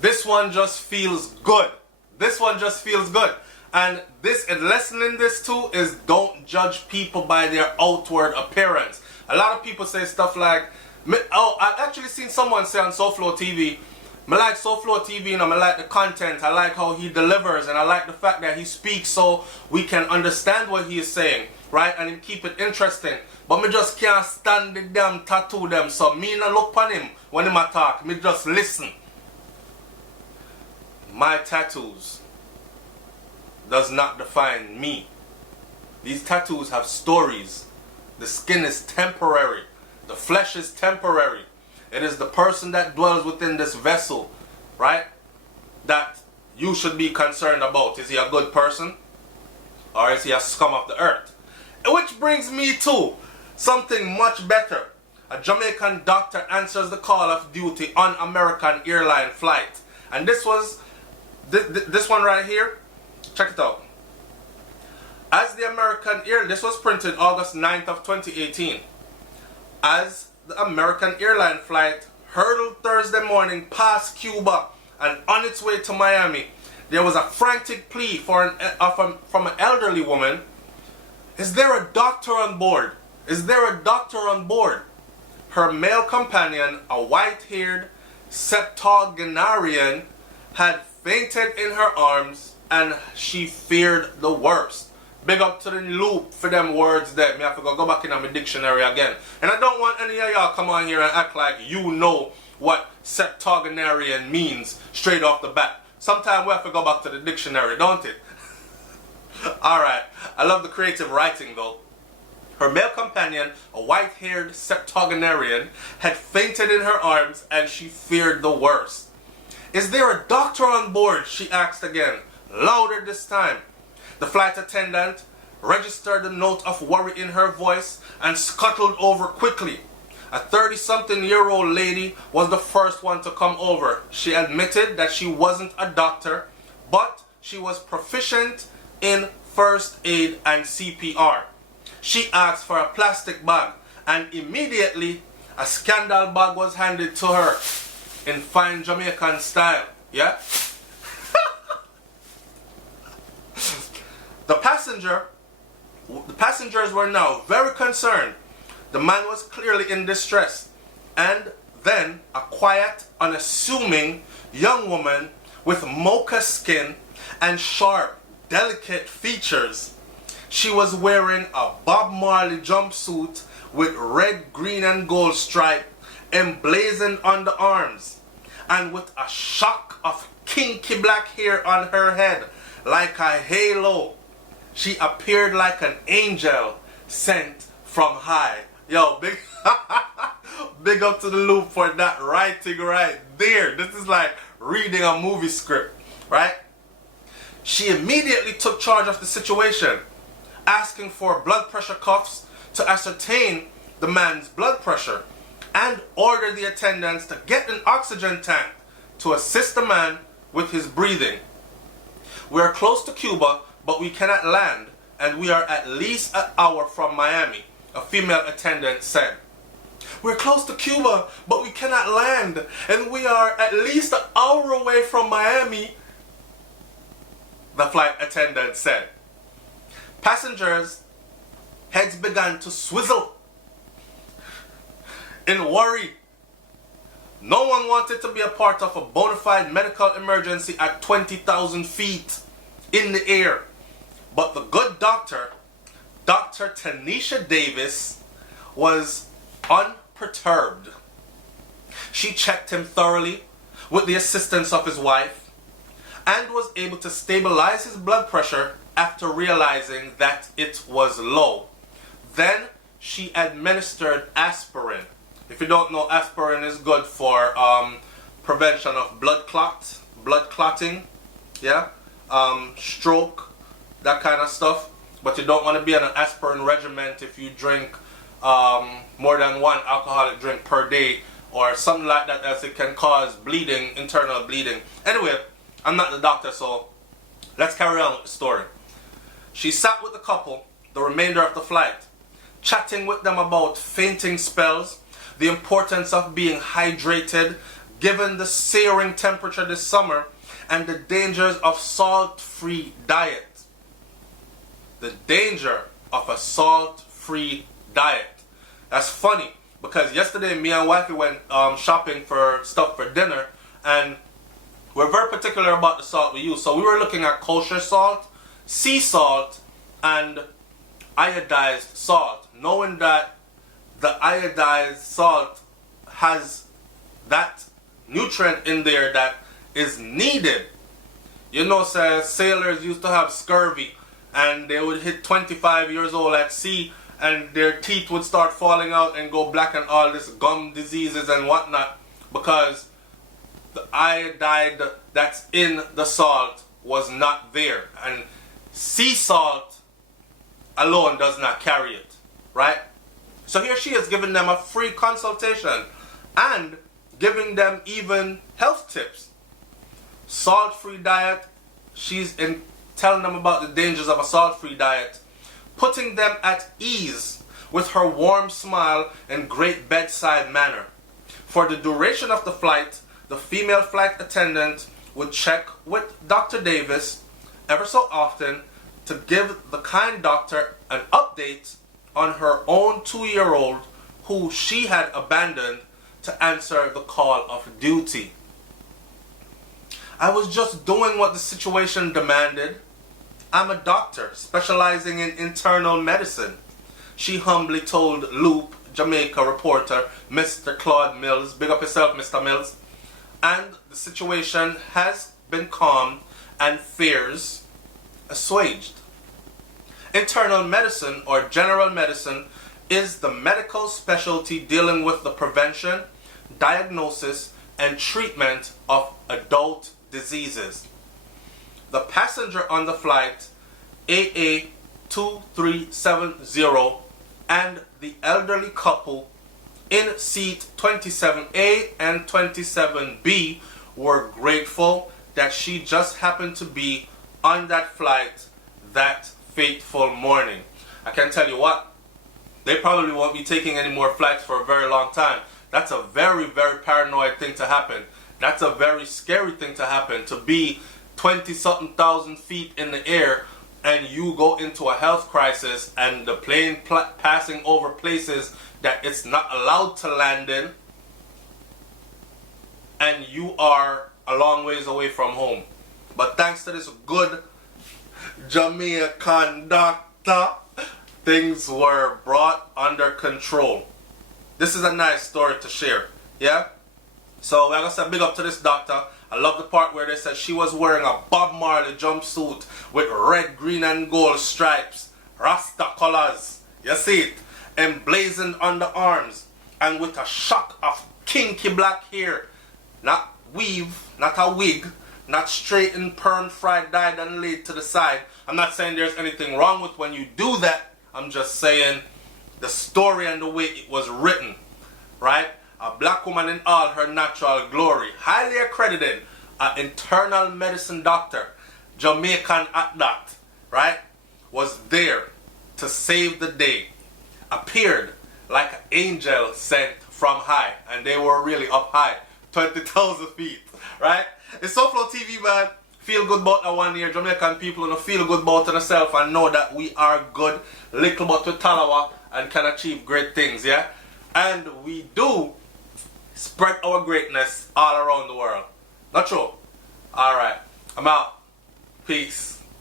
This one just feels good. This one just feels good. And this lesson in this too is don't judge people by their outward appearance. A lot of people say stuff like, oh, I've actually seen someone say on SouFLoTV, I like SouFLoTV and I like the content, I like how he delivers, and I like the fact that he speaks so we can understand what he is saying, right? And he keep it interesting. But me just can't stand the damn tattoo them, so me not look on him when him a talk, me just listen. My tattoos does not define me. These tattoos have stories. The skin is temporary. The flesh is temporary. It is the person that dwells within this vessel, right, that you should be concerned about. Is he a good person? Or is he a scum of the earth? Which brings me to something much better. A Jamaican doctor answers the call of duty on American Airlines flight. And this was, this one right here, check it out. As the American this was printed August 9th of 2018. As the American Airlines flight hurtled Thursday morning past Cuba and on its way to Miami, there was a frantic plea for from an elderly woman. Is there a doctor on board? Is there a doctor on board? Her male companion, a white-haired septuagenarian, had fainted in her arms and she feared the worst. Big up to the loop for them words there. Me have to go back in my dictionary again. And I don't want any of y'all come on here and act like you know what septuagenarian means straight off the bat. Sometimes we have to go back to the dictionary, don't it? Alright, I love the creative writing though. Her male companion, a white-haired septuagenarian, had fainted in her arms and she feared the worst. Is there a doctor on board? She asked again, louder this time. The flight attendant registered a note of worry in her voice and scuttled over quickly. A 30-something-year-old lady was the first one to come over. She admitted that she wasn't a doctor, but she was proficient in first aid and CPR. She asked for a plastic bag, and immediately a scandal bag was handed to her in fine Jamaican style. Yeah? The passengers were now very concerned. The man was clearly in distress. And then a quiet, unassuming young woman with mocha skin and sharp, delicate features. She was wearing a Bob Marley jumpsuit with red, green and gold stripe emblazoned on the arms, and with a shock of kinky black hair on her head like a halo. She appeared like an angel sent from high. Yo, big big up to the loop for that writing right there. This is like reading a movie script, right? She immediately took charge of the situation, asking for blood pressure cuffs to ascertain the man's blood pressure, and ordered the attendants to get an oxygen tank to assist the man with his breathing. We are close to Cuba, but we cannot land, and we are at least an hour from Miami, a female attendant said. We're close to Cuba, but we cannot land, and we are at least an hour away from Miami, the flight attendant said. Passengers' heads began to swizzle in worry. No one wanted to be a part of a bona fide medical emergency at 20,000 feet in the air. But the good doctor, Dr. Tanisha Davis, was unperturbed. She checked him thoroughly with the assistance of his wife and was able to stabilize his blood pressure after realizing that it was low. Then she administered aspirin. If you don't know, aspirin is good for prevention of blood clotting, yeah, stroke, that kind of stuff. But you don't want to be on an aspirin regimen if you drink more than one alcoholic drink per day or something like that, as it can cause bleeding, internal bleeding. Anyway, I'm not the doctor, so let's carry on with the story. She sat with the couple the remainder of the flight, chatting with them about fainting spells, the importance of being hydrated, given the searing temperature this summer and the dangers of salt-free diet. The danger of a salt-free diet. That's funny because yesterday me and wifey went shopping for stuff for dinner, and we're very particular about the salt we use. So we were looking at kosher salt, sea salt, and iodized salt, knowing that the iodized salt has that nutrient in there that is needed. You know, sailors used to have scurvy and they would hit 25 years old at sea and their teeth would start falling out and go black and all this gum diseases and whatnot because the iodide that's in the salt was not there, and sea salt alone does not carry it, right? So here she is giving them a free consultation and giving them even health tips. Salt-free diet, she's telling them about the dangers of a salt-free diet, putting them at ease with her warm smile and great bedside manner. For the duration of the flight, the female flight attendant would check with Dr. Davis ever so often to give the kind doctor an update on her own 2-year-old who she had abandoned to answer the call of duty. I was just doing what the situation demanded. I'm a doctor specializing in internal medicine, she humbly told Loop, Jamaica reporter Mr. Claude Mills. Big up yourself, Mr. Mills. And the situation has been calmed and fears assuaged. Internal medicine, or general medicine, is the medical specialty dealing with the prevention, diagnosis, and treatment of adult diseases. The passenger on the flight AA2370 and the elderly couple in seat 27A and 27B were grateful that she just happened to be on that flight that fateful morning. I can tell you what, they probably won't be taking any more flights for a very long time. That's a very, very paranoid thing to happen. That's a very scary thing to happen, to be 20-something thousand feet in the air and you go into a health crisis and the plane passing over places that it's not allowed to land in, and you are a long ways away from home. But thanks to this good Jamaican doctor, things were brought under control. This is a nice story to share, yeah? So we're going to say big up to this doctor. I love the part where they said she was wearing a Bob Marley jumpsuit with red, green, and gold stripes, Rasta colors, you see it, emblazoned on the arms, and with a shock of kinky black hair, not weave, not a wig, not straightened, perm, fried, dyed, and laid to the side. I'm not saying there's anything wrong with when you do that. I'm just saying the story and the way it was written, right? A black woman in all her natural glory, highly accredited, an internal medicine doctor, Jamaican at that, right, was there to save the day, appeared like an angel sent from high, and they were really up high, 20,000 feet, right? It's SouFLoTV, man. Feel good about that one year. Jamaican people don't feel good about themselves and know that we are good, little but with talawa, and can achieve great things, yeah? And we do spread our greatness all around the world. Not true? Alright, I'm out. Peace.